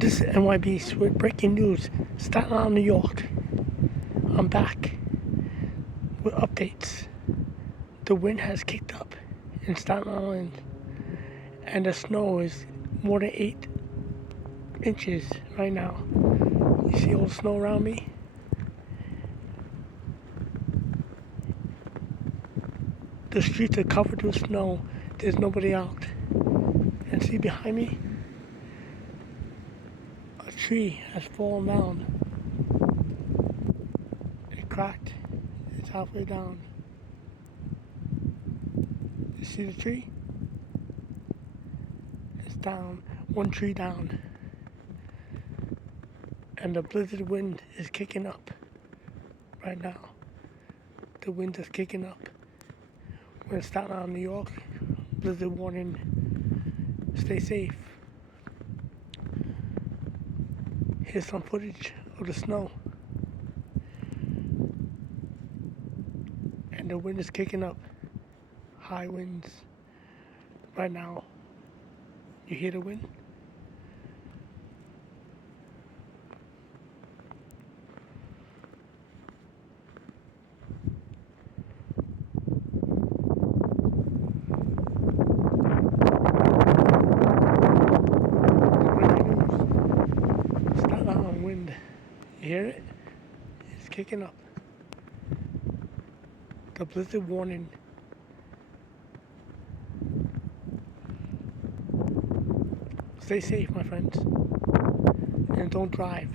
This is NYB with breaking news. Staten Island, New York. I'm back with updates. The wind has kicked up in Staten Island, and the snow is more than 8 inches right now. You see all the snow around me? The streets are covered with snow. There's nobody out. And see behind me? A tree has fallen down. It cracked. It's halfway down. You see the tree? It's down. One tree down. And the blizzard wind is kicking up right now. The wind is kicking up. We're in Staten Island, New York. Blizzard warning. Stay safe. Here's some footage of the snow. And the wind is kicking up. High winds right now. You hear the wind? Breaking news. Staten Island wind. You hear it? It's kicking up. The blizzard warning. Stay safe, my friends, and don't drive.